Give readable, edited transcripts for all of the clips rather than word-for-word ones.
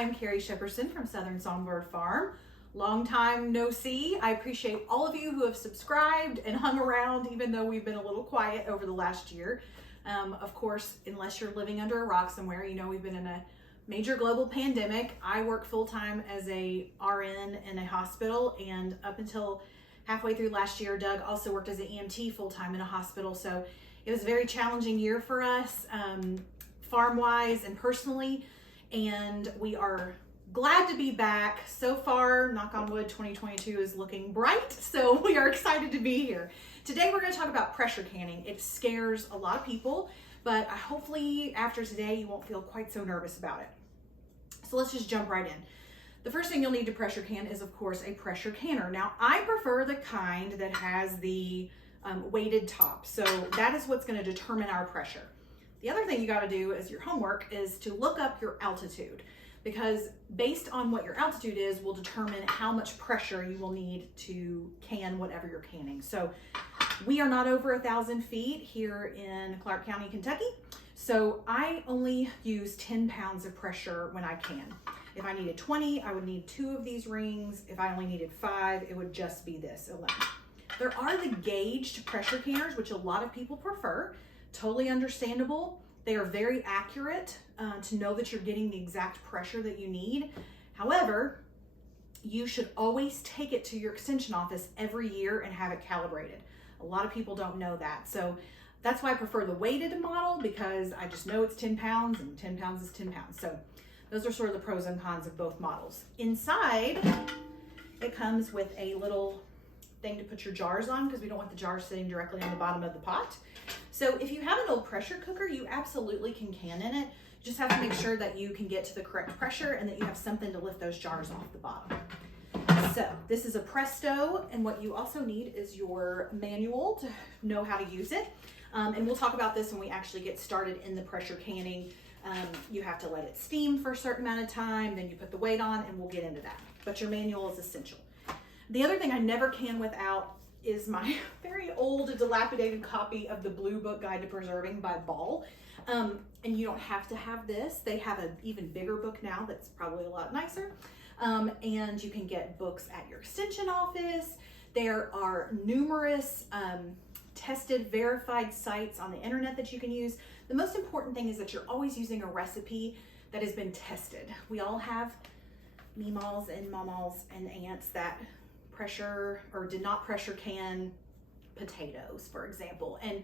I'm Carrie Shepperson from Southern Songbird Farm. Long time no see. I appreciate all of you who have subscribed and hung around even though we've been a little quiet over the last year. Of course, unless you're living under a rock somewhere, you know we've been in a major global pandemic. I work full-time as a RN in a hospital, and up until halfway through last year, Doug also worked as an EMT full-time in a hospital. So it was a very challenging year for us, farm-wise and personally, and we are glad to be back. So far, knock on wood, 2022 is looking bright, so we are excited to be here. Today we're going to talk about pressure canning. It scares a lot of people, but hopefully after today you won't feel quite so nervous about it. So let's just jump right in. The first thing you'll need to pressure can is, of course, a pressure canner. Now, I prefer the kind that has the weighted top, so that is what's going to determine our pressure. The other thing you got to do as your homework is to look up your altitude, because based on what your altitude is will determine how much pressure you will need to can whatever you're canning. So we are not over 1,000 feet here in Clark County, Kentucky, so I only use 10 pounds of pressure when I can. If I needed 20, I would need 2 of these rings. If I only needed 5, it would just be this 11. There are the gauged pressure canners, which a lot of people prefer. Totally understandable. They are very accurate to know that you're getting the exact pressure that you need. However, you should always take it to your extension office every year and have it calibrated. A lot of people don't know that. So that's why I prefer the weighted model, because I just know it's 10 pounds and 10 pounds is 10 pounds. So those are sort of the pros and cons of both models. Inside, it comes with a little thing to put your jars on, because we don't want the jars sitting directly on the bottom of the pot. So if you have an old pressure cooker, you absolutely can in it. You just have to make sure that you can get to the correct pressure and that you have something to lift those jars off the bottom. So this is a Presto, and what you also need is your manual to know how to use it. And we'll talk about this when we actually get started in the pressure canning. You have to let it steam for a certain amount of time, then you put the weight on, and we'll get into that. But your manual is essential. The other thing I never can without is my very old, dilapidated copy of the Blue Book Guide to Preserving by Ball. And you don't have to have this. They have an even bigger book now that's probably a lot nicer. And you can get books at your extension office. There are numerous tested, verified sites on the internet that you can use. The most important thing is that you're always using a recipe that has been tested. We all have meemaws and mamas and aunts that pressure or did not pressure can potatoes, for example. And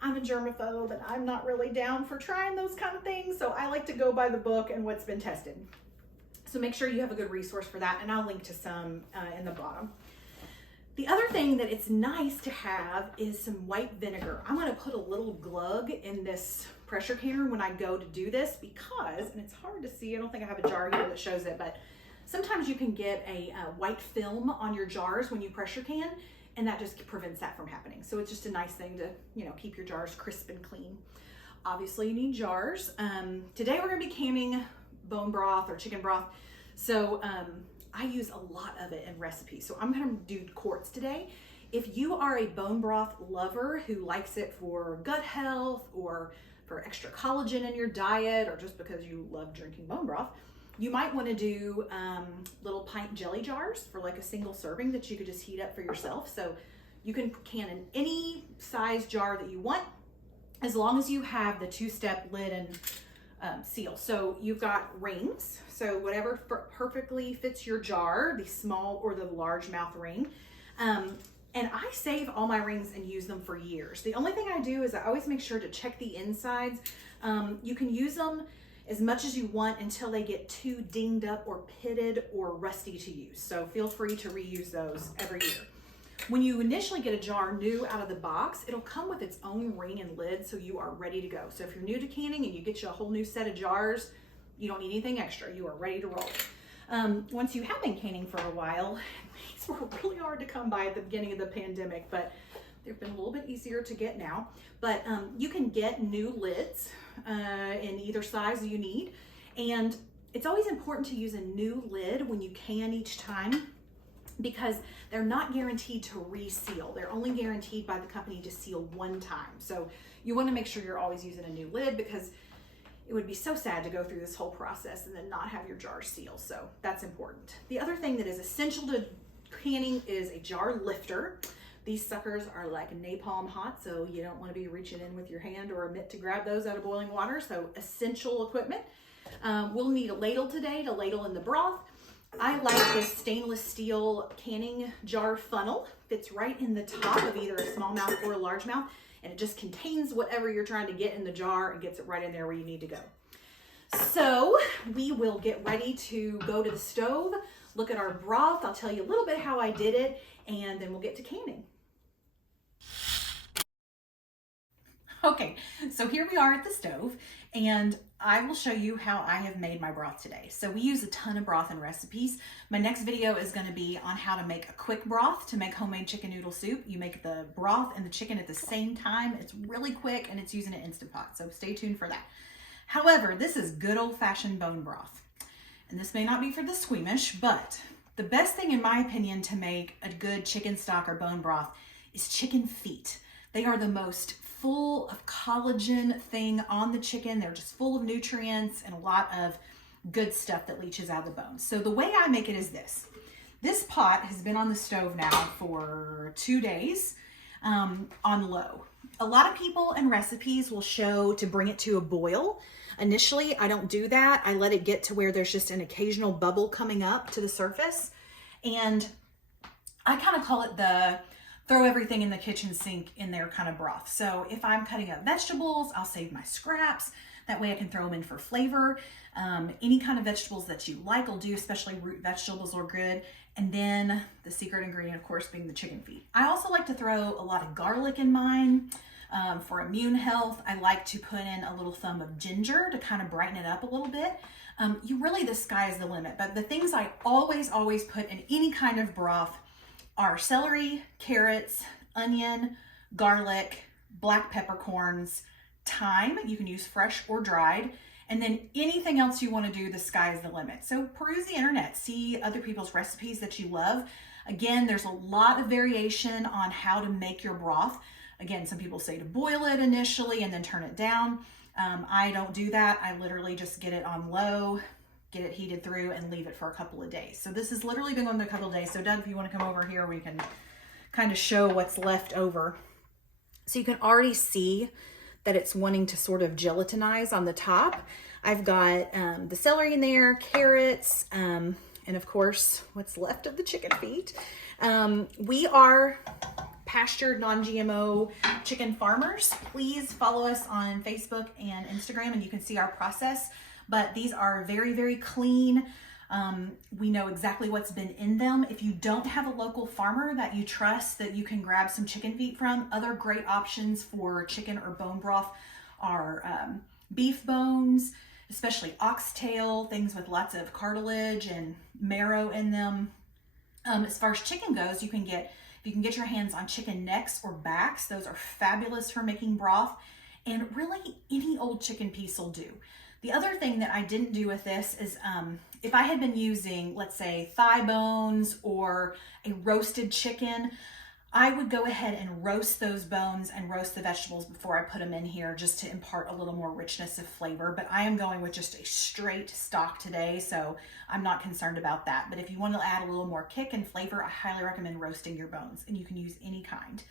I'm a germaphobe and I'm not really down for trying those kind of things. So I like to go by the book and what's been tested. So make sure you have a good resource for that. And I'll link to some in the bottom. The other thing that it's nice to have is some white vinegar. I'm going to put a little glug in this pressure canner when I go to do this, because, and it's hard to see, I don't think I have a jar here that shows it, but sometimes you can get a white film on your jars when you pressure can, and that just prevents that from happening. So it's just a nice thing to, you know, keep your jars crisp and clean. Obviously you need jars. Today we're going to be canning bone broth or chicken broth. So I use a lot of it in recipes. So I'm going to do quarts today. If you are a bone broth lover who likes it for gut health or for extra collagen in your diet, or just because you love drinking bone broth, you might want to do little pint jelly jars for like a single serving that you could just heat up for yourself. So you can can in any size jar that you want, as long as you have the 2-step lid and seal. So you've got rings, so whatever perfectly fits your jar, the small or the large mouth ring. And I save all my rings and use them for years. The only thing I do is I always make sure to check the insides. You can use them as much as you want until they get too dinged up or pitted or rusty to use. So feel free to reuse those every year. When you initially get a jar new out of the box, it'll come with its own ring and lid, so you are ready to go. So if you're new to canning and you get you a whole new set of jars, you don't need anything extra. You are ready to roll. Once you have been canning for a while, these were really hard to come by at the beginning of the pandemic, but they've been a little bit easier to get now. But you can get new lids in either size you need. And it's always important to use a new lid when you can each time, because they're not guaranteed to reseal. They're only guaranteed by the company to seal one time. So you want to make sure you're always using a new lid, because it would be so sad to go through this whole process and then not have your jar seal. So that's important. The other thing that is essential to canning is a jar lifter. These suckers are like napalm hot, so you don't want to be reaching in with your hand or a mitt to grab those out of boiling water. So essential equipment. We'll need a ladle today to ladle in the broth. I like this stainless steel canning jar funnel. Fits right in the top of either a smallmouth or a largemouth, and it just contains whatever you're trying to get in the jar and gets it right in there where you need to go. So we will get ready to go to the stove, look at our broth. I'll tell you a little bit how I did it, and then we'll get to canning. Okay, so here we are at the stove, and I will show you how I have made my broth today. So we use a ton of broth in recipes. My next video is going to be on how to make a quick broth to make homemade chicken noodle soup. You make the broth and the chicken at the same time. It's really quick, and it's using an Instant Pot, so stay tuned for that. However, this is good old-fashioned bone broth, and this may not be for the squeamish, but the best thing in my opinion to make a good chicken stock or bone broth is chicken feet. They are the most full of collagen thing on the chicken. They're just full of nutrients and a lot of good stuff that leaches out of the bones. So the way I make it is this. This pot has been on the stove now for 2 days on low. A lot of people and recipes will show to bring it to a boil. Initially, I don't do that. I let it get to where there's just an occasional bubble coming up to the surface. And I kind of call it the throw everything in the kitchen sink in there kind of broth. So if I'm cutting up vegetables, I'll save my scraps. That way I can throw them in for flavor. Any kind of vegetables that you like will do, especially root vegetables are good. And then the secret ingredient, of course, being the chicken feet. I also like to throw a lot of garlic in mine for immune health. I like to put in a little thumb of ginger to kind of brighten it up a little bit. The sky is the limit. But the things I always put in any kind of broth are celery, carrots, onion, garlic, black peppercorns, thyme. You can use fresh or dried. And then anything else you want to do, the sky is the limit. So peruse the internet, see other people's recipes that you love. Again, there's a lot of variation on how to make your broth. Again, some people say to boil it initially and then turn it down. I don't do that. I literally just get it on low, get it heated through, and leave it for a couple of days. So this has literally been on a couple of days. So Doug, if you want to come over here, we can kind of show what's left over. So you can already see that it's wanting to sort of gelatinize on the top. I've got the celery in there, carrots, and of course, what's left of the chicken feet. We are pastured, non-GMO chicken farmers. Please follow us on Facebook and Instagram, and you can see our process. But these are very clean. We know exactly what's been in them. If you don't have a local farmer that you trust that you can grab some chicken feet from, other great options for chicken or bone broth are beef bones, especially oxtail, things with lots of cartilage and marrow in them. As far as chicken goes, if you can get your hands on chicken necks or backs, those are fabulous for making broth. And really any old chicken piece will do. The other thing that I didn't do with this is if I had been using, let's say, thigh bones or a roasted chicken, I would go ahead and roast those bones and roast the vegetables before I put them in here just to impart a little more richness of flavor. But I am going with just a straight stock today, so I'm not concerned about that. But if you want to add a little more kick and flavor, I highly recommend roasting your bones, and you can use any kind.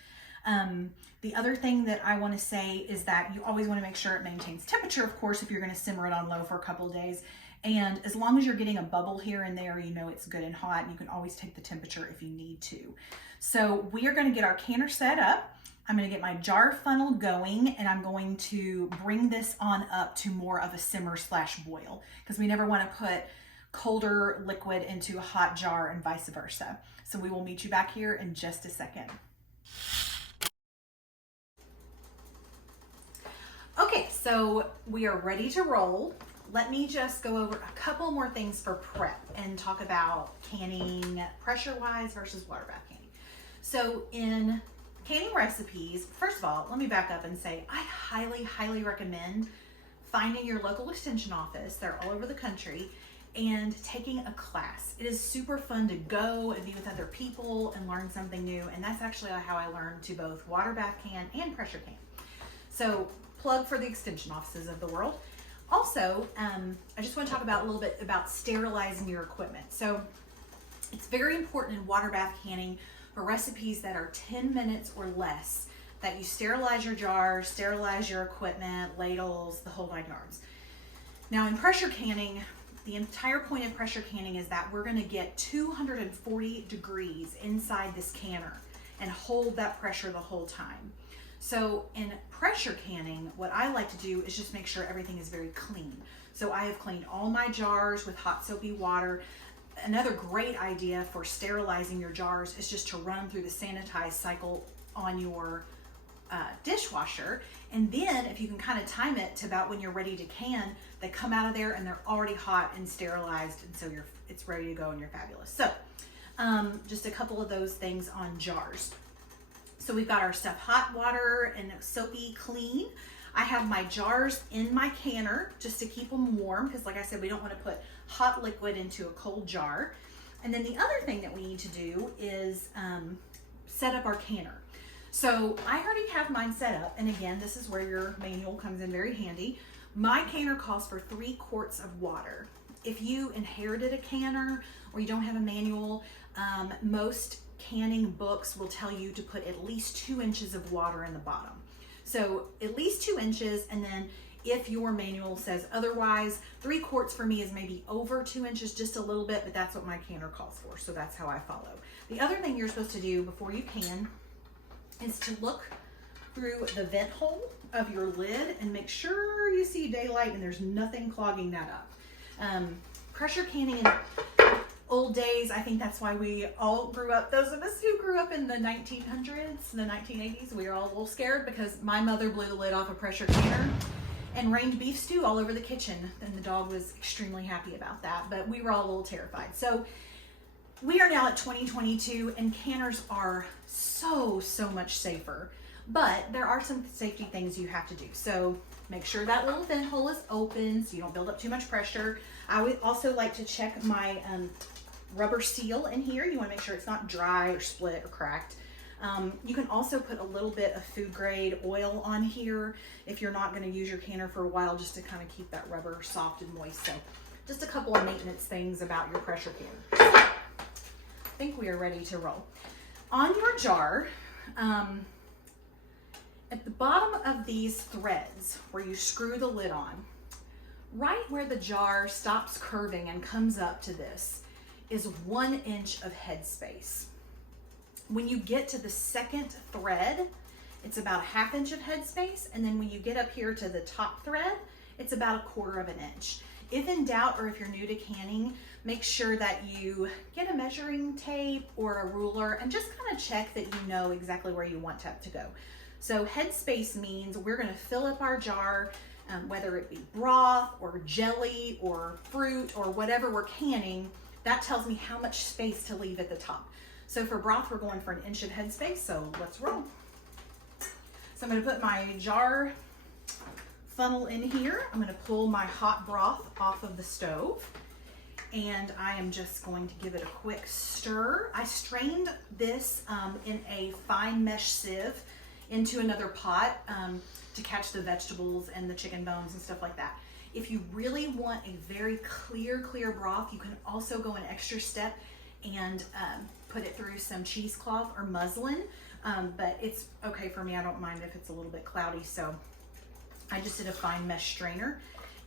The other thing that I want to say is that you always want to make sure it maintains temperature, of course, if you're going to simmer it on low for a couple of days. And as long as you're getting a bubble here and there, you know it's good and hot. And you can always take the temperature if you need to. So we are going to get our canner set up. I'm going to get my jar funnel going, and I'm going to bring this on up to more of a simmer / boil, because we never want to put colder liquid into a hot jar and vice versa. So we will meet you back here in just a second. Okay, so we are ready to roll. Let me just go over a couple more things for prep and talk about canning pressure-wise versus water bath canning. So in canning recipes, first of all, let me back up and say I highly recommend finding your local extension office. They're all over the country, and taking a class. It is super fun to go and be with other people and learn something new, and that's actually how I learned to both water bath can and pressure can. So plug for the extension offices of the world. Also, I just want to talk about a little bit about sterilizing your equipment. So it's very important in water bath canning for recipes that are 10 minutes or less that you sterilize your jars, sterilize your equipment, ladles, the whole 9 yards. Now in pressure canning, the entire point of pressure canning is that we're going to get 240 degrees inside this canner and hold that pressure the whole time. So in pressure canning, what I like to do is just make sure everything is very clean. So I have cleaned all my jars with hot soapy water. Another great idea for sterilizing your jars is just to run through the sanitize cycle on your dishwasher, and then if you can kind of time it to about when you're ready to can, they come out of there and they're already hot and sterilized, and so it's ready to go and you're fabulous. So just a couple of those things on jars. So we've got our stuff hot water and soapy clean. I have my jars in my canner just to keep them warm, because like I said, we don't want to put hot liquid into a cold jar. And then the other thing that we need to do is set up our canner. So I already have mine set up, and again, this is where your manual comes in very handy. My canner calls for 3 quarts of water. If you inherited a canner or you don't have a manual, most canning books will tell you to put at least 2 inches of water in the bottom. So at least 2 inches, and then if your manual says otherwise, 3 quarts for me is maybe over 2 inches, just a little bit, but that's what my canner calls for, so that's how I follow. The other thing you're supposed to do before you can is to look through the vent hole of your lid and make sure you see daylight and there's nothing clogging that up. Pressure canning in old days, I think that's why we all grew up, those of us who grew up in the 1900s, the 1980s, we were all a little scared because my mother blew the lid off a pressure canner and rained beef stew all over the kitchen, and the dog was extremely happy about that, but we were all a little terrified. So we are now at 2022 and canners are so much safer, but there are some safety things you have to do. So make sure that little vent hole is open so you don't build up too much pressure. I would also like to check my rubber seal in here. You want to make sure it's not dry or split or cracked. You can also put a little bit of food grade oil on here if you're not going to use your canner for a while, just to kind of keep that rubber soft and moist. So just a couple of maintenance things about your pressure canner. I think we are ready to roll. On your jar, at the bottom of these threads where you screw the lid on, right where the jar stops curving and comes up to this, is 1 inch of headspace. When you get to the second thread, it's about a 1/2 inch of headspace, and then when you get up here to the top thread, it's about 1/4 of an inch. If in doubt, or if you're new to canning, make sure that you get a measuring tape or a ruler and just kind of check that you know exactly where you want it to go. So headspace means we're going to fill up our jar, whether it be broth or jelly or fruit or whatever we're canning. That tells me how much space to leave at the top. So for broth, we're going for 1 inch of headspace, so let's roll. So I'm going to put my jar funnel in here. I'm going to pull my hot broth off of the stove, and I am just going to give it a quick stir. I strained this in a fine mesh sieve into another pot to catch the vegetables and the chicken bones and stuff like that. If you really want a very clear broth, you can also go an extra step and put it through some cheesecloth or muslin, but it's okay for me. I don't mind if it's a little bit cloudy, so I just did a fine mesh strainer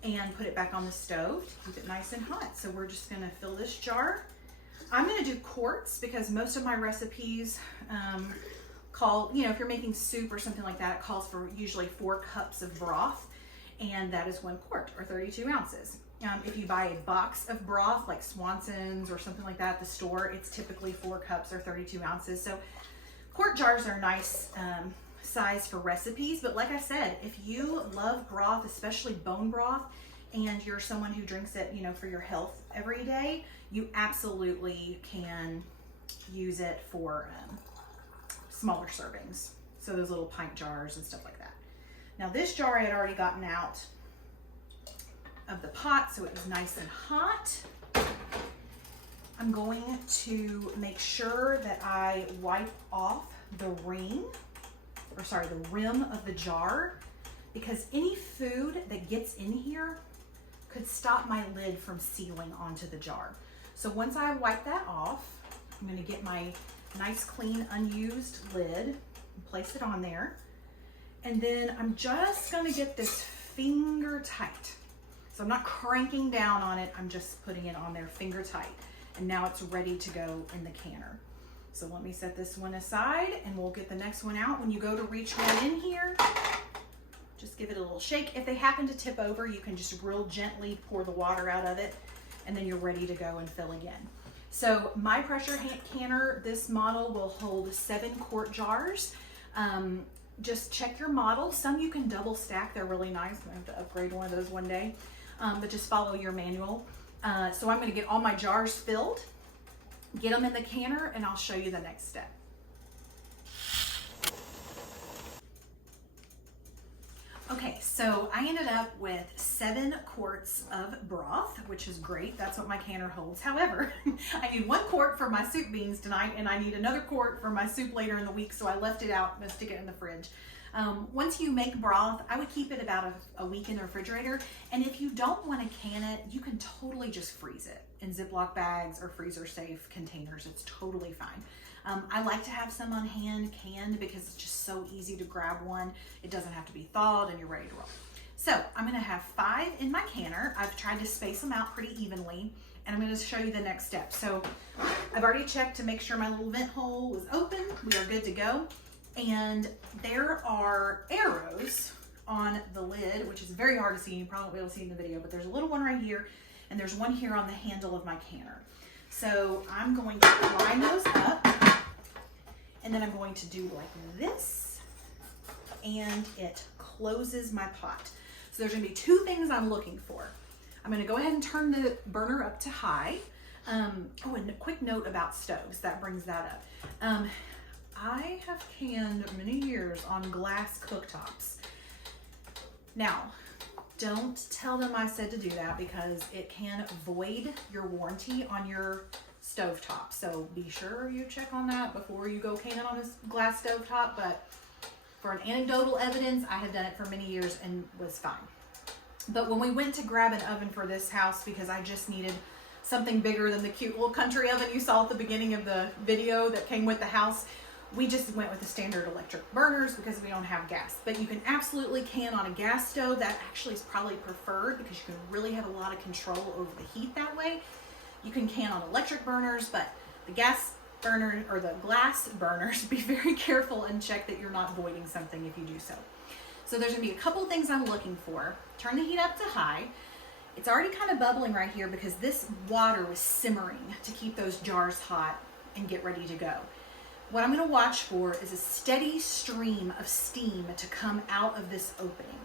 and put it back on the stove to keep it nice and hot. So we're just gonna fill this jar. I'm gonna do quarts because most of my recipes call, if you're making soup or something like that, it calls for usually 4 cups of broth, and that is 1 quart or 32 ounces. If you buy a box of broth like Swanson's or something like that at the store, it's typically 4 cups or 32 ounces. So quart jars are nice size for recipes, but like I said, if you love broth, especially bone broth, and you're someone who drinks it, for your health every day, you absolutely can use it for smaller servings. So those little pint jars and stuff like that. Now this jar I had already gotten out of the pot, so it was nice and hot. I'm going to make sure that I wipe off the rim of the jar, because any food that gets in here could stop my lid from sealing onto the jar. So once I wipe that off, I'm gonna get my nice clean unused lid and place it on there. And then I'm just gonna get this finger tight. So I'm not cranking down on it, I'm just putting it on there finger tight. And now it's ready to go in the canner. So let me set this one aside and we'll get the next one out. When you go to reach one in here, just give it a little shake. If they happen to tip over, you can just real gently pour the water out of it and then you're ready to go and fill again. So my pressure canner, this model will hold 7 quart jars. Just check your model. Some you can double stack, they're really nice. I'm gonna have to upgrade one of those one day, but just follow your manual. So I'm gonna get all my jars filled, get them in the canner, and I'll show you the next step. Okay, so I ended up with 7 quarts of broth, which is great. That's what my canner holds. However, I need 1 quart for my soup beans tonight, and I need another quart for my soup later in the week, so I left it out and stick it in the fridge. Once you make broth, I would keep it about a week in the refrigerator, and if you don't want to can it, you can totally just freeze it in Ziploc bags or freezer safe containers. It's totally fine. I like to have some on hand canned because it's just so easy to grab one. It doesn't have to be thawed and you're ready to roll. So I'm gonna have 5 in my canner. I've tried to space them out pretty evenly, and I'm gonna show you the next step. So I've already checked to make sure my little vent hole was open. We are good to go. And there are arrows on the lid, which is very hard to see. You probably won't be able to see in the video, but there's a little one right here, and there's one here on the handle of my canner. So I'm going to line those up, and then I'm going to do like this, and it closes my pot. So there's gonna be 2 things I'm looking for. I'm gonna go ahead and turn the burner up to high. Oh, and a quick note about stoves, that brings that up. I have canned many years on glass cooktops. Now, don't tell them I said to do that because it can void your warranty on your stovetop. So be sure you check on that before you go canning on a glass stovetop. But for an anecdotal evidence, I have done it for many years and was fine. But when we went to grab an oven for this house, because I just needed something bigger than the cute little country oven you saw at the beginning of the video that came with the house, we just went with the standard electric burners because we don't have gas. But you can absolutely can on a gas stove. That actually is probably preferred because you can really have a lot of control over the heat that way. You can can on electric burners, but the gas burner or the glass burners, be very careful and check that you're not voiding something if you do so. So there's gonna be a couple of things I'm looking for. Turn the heat up to high. It's already kind of bubbling right here because this water was simmering to keep those jars hot and get ready to go. What I'm gonna watch for is a steady stream of steam to come out of this opening.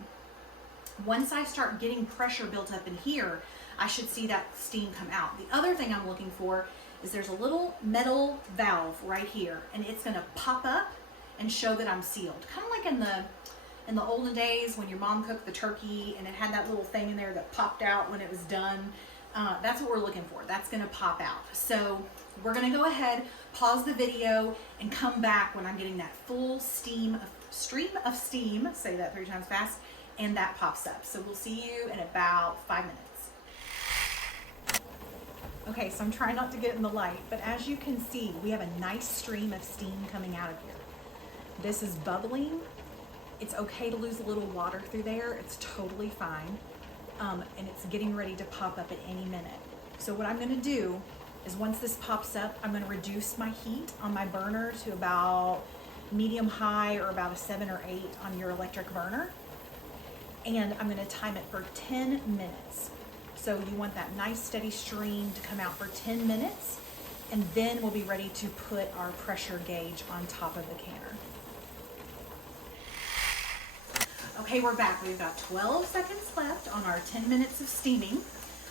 Once I start getting pressure built up in here, I should see that steam come out. The other thing I'm looking for is there's a little metal valve right here, and it's gonna pop up and show that I'm sealed. Kind of like in the olden days when your mom cooked the turkey and it had that little thing in there that popped out when it was done. That's what we're looking for. That's gonna pop out. So we're gonna go ahead, pause the video, and come back when I'm getting that full stream of steam, say that 3 times fast, and that pops up. So we'll see you in about 5 minutes. Okay, so I'm trying not to get in the light, but as you can see, we have a nice stream of steam coming out of here. This is bubbling. It's okay to lose a little water through there. It's totally fine. And it's getting ready to pop up at any minute. So what I'm gonna do is once this pops up, I'm gonna reduce my heat on my burner to about medium high or about a 7 or 8 on your electric burner. And I'm gonna time it for 10 minutes. So you want that nice steady stream to come out for 10 minutes, and then we'll be ready to put our pressure gauge on top of the canner. Okay, we're back. We've got 12 seconds left on our 10 minutes of steaming.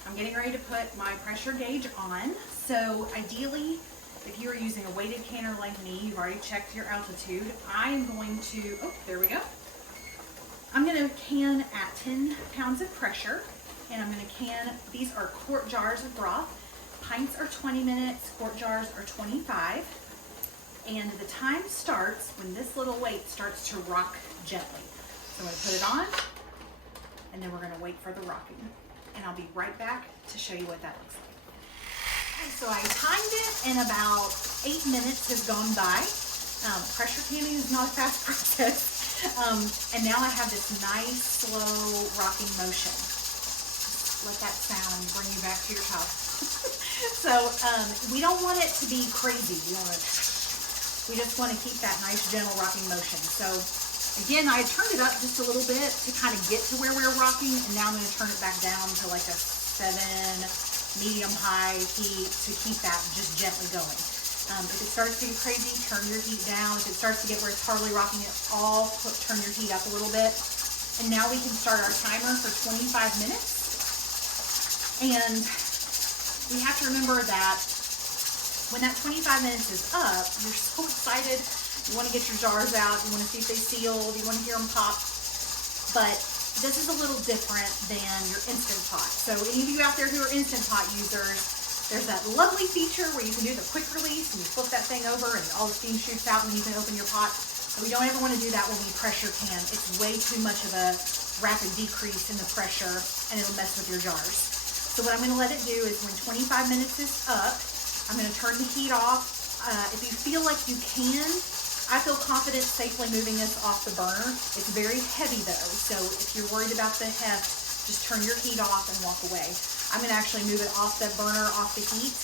I'm getting ready to put my pressure gauge on. So ideally, if you are using a weighted canner like me, you've already checked your altitude. I am going to, oh, there we go. I'm gonna can at 10 pounds of pressure, and I'm gonna can, these are quart jars of broth. Pints are 20 minutes, quart jars are 25. And the time starts when this little weight starts to rock gently. So I'm gonna put it on, and then we're gonna wait for the rocking. and I'll be right back to show you what that looks like. Okay, so I timed it and about 8 minutes has gone by. Pressure canning is not a fast process. And now I have this nice, slow rocking motion. Let that sound bring you back to your house. So we don't want it to be crazy. We just want to keep that nice, gentle rocking motion. So again, I turned it up just a little bit to kind of get to where we're rocking, and now I'm going to turn it back down to like a 7 medium-high heat to keep that just gently going. If it starts to get crazy, turn your heat down. If it starts to get where it's hardly rocking at all, turn your heat up a little bit. And now we can start our timer for 25 minutes. And we have to remember that when that 25 minutes is up, you're so excited. You want to get your jars out. You want to see if they sealed. You want to hear them pop. But this is a little different than your Instant Pot. So any of you out there who are Instant Pot users, there's that lovely feature where you can do the quick release and you flip that thing over and all the steam shoots out and then you can open your pot. But we don't ever want to do that when we pressure can. It's way too much of a rapid decrease in the pressure and it'll mess with your jars. So what I'm going to let it do is when 25 minutes is up, I'm going to turn the heat off. If you feel like you can, I feel confident safely moving this off the burner. It's very heavy though, so if you're worried about the heft, just turn your heat off and walk away. I'm going to actually move it off the burner, off the heat,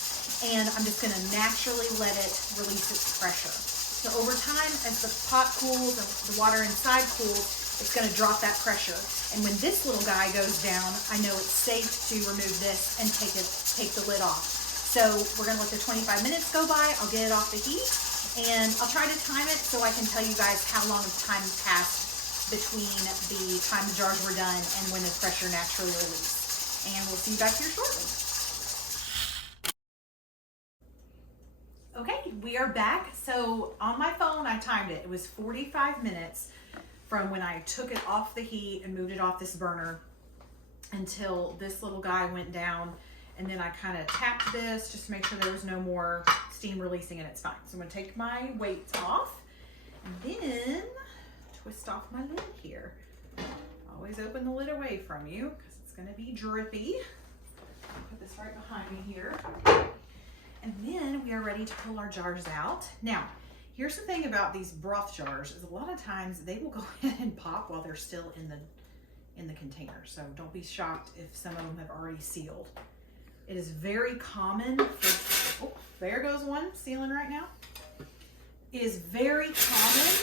and I'm just going to naturally let it release its pressure. So over time, as the pot cools and the water inside cools, it's going to drop that pressure. And when this little guy goes down, I know it's safe to remove this and take the lid off. So we're going to let the 25 minutes go by. I'll get it off the heat, and I'll try to time it so I can tell you guys how long of time passed between the time the jars were done and when the pressure naturally released. And we'll see you back here shortly. Okay, we are back. So on my phone, I timed it. It was 45 minutes from when I took it off the heat and moved it off this burner until this little guy went down. And then I kind of tapped this just to make sure there was no more steam releasing, and it's fine. So I'm gonna take my weights off and then twist off my lid here. Always open the lid away from you because it's gonna be drippy. I'll put this right behind me here. And then we are ready to pull our jars out. Now, here's the thing about these broth jars is a lot of times they will go ahead and pop while they're still in the container. So don't be shocked if some of them have already sealed. It is very common for, oh, there goes one sealing right now. It is very common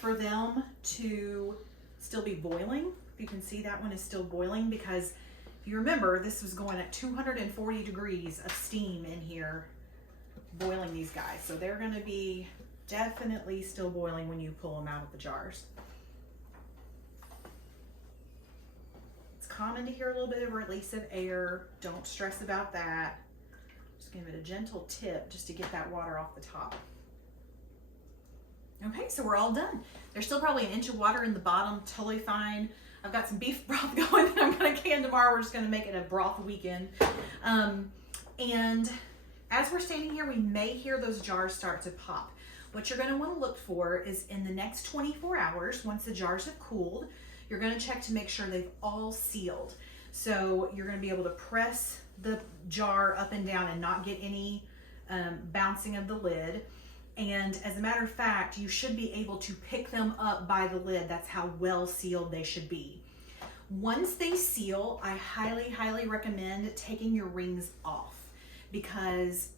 for them to still be boiling. You can see that one is still boiling because if you remember, this was going at 240 degrees of steam in here, boiling these guys. So they're gonna be definitely still boiling when you pull them out of the jars. It's common to hear a little bit of release of air. Don't stress about that. Just give it a gentle tip just to get that water off the top. Okay, so we're all done. There's still probably an inch of water in the bottom, totally fine. I've got some beef broth going that I'm gonna can tomorrow. We're just gonna make it a broth weekend. And as we're standing here, we may hear those jars start to pop. What you're gonna wanna look for is in the next 24 hours, once the jars have cooled, you're gonna check to make sure they've all sealed. So you're gonna be able to press the jar up and down and not get any bouncing of the lid. And as a matter of fact, you should be able to pick them up by the lid. That's how well sealed they should be. Once they seal, I highly, highly recommend taking your rings off because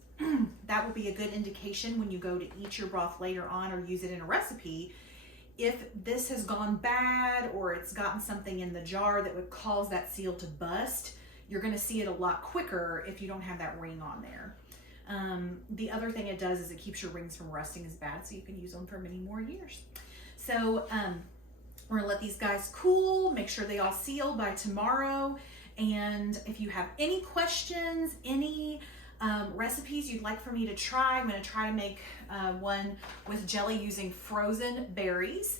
that will be a good indication when you go to eat your broth later on or use it in a recipe. If this has gone bad or it's gotten something in the jar that would cause that seal to bust, you're gonna see it a lot quicker if you don't have that ring on there. The other thing it does is it keeps your rings from rusting as bad, so you can use them for many more years. So we're gonna let these guys cool, make sure they all seal by tomorrow. And if you have any questions, any recipes you'd like for me to try, I'm gonna try to make one with jelly using frozen berries.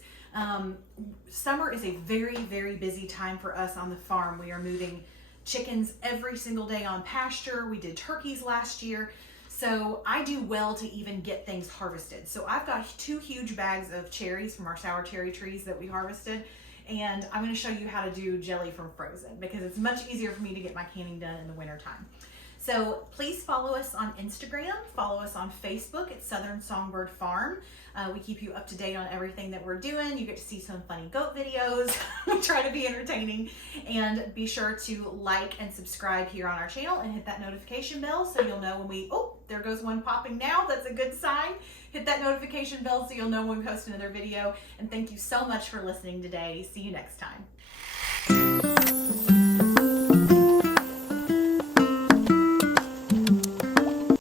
Summer is a very, very busy time for us on the farm. We are moving chickens every single day on pasture. We did turkeys last year. So I do well to even get things harvested. So I've got 2 huge bags of cherries from our sour cherry trees that we harvested. and I'm going to show you how to do jelly from frozen because it's much easier for me to get my canning done in the wintertime. So please follow us on Instagram, follow us on Facebook at Southern Songbird Farm. We keep you up to date on everything that we're doing. You get to see some funny goat videos. We try to be entertaining, and be sure to like and subscribe here on our channel and hit that notification bell so you'll know when we, oh, there goes one popping now. That's a good sign. Hit that notification bell so you'll know when we post another video. And thank you so much for listening today. See you next time.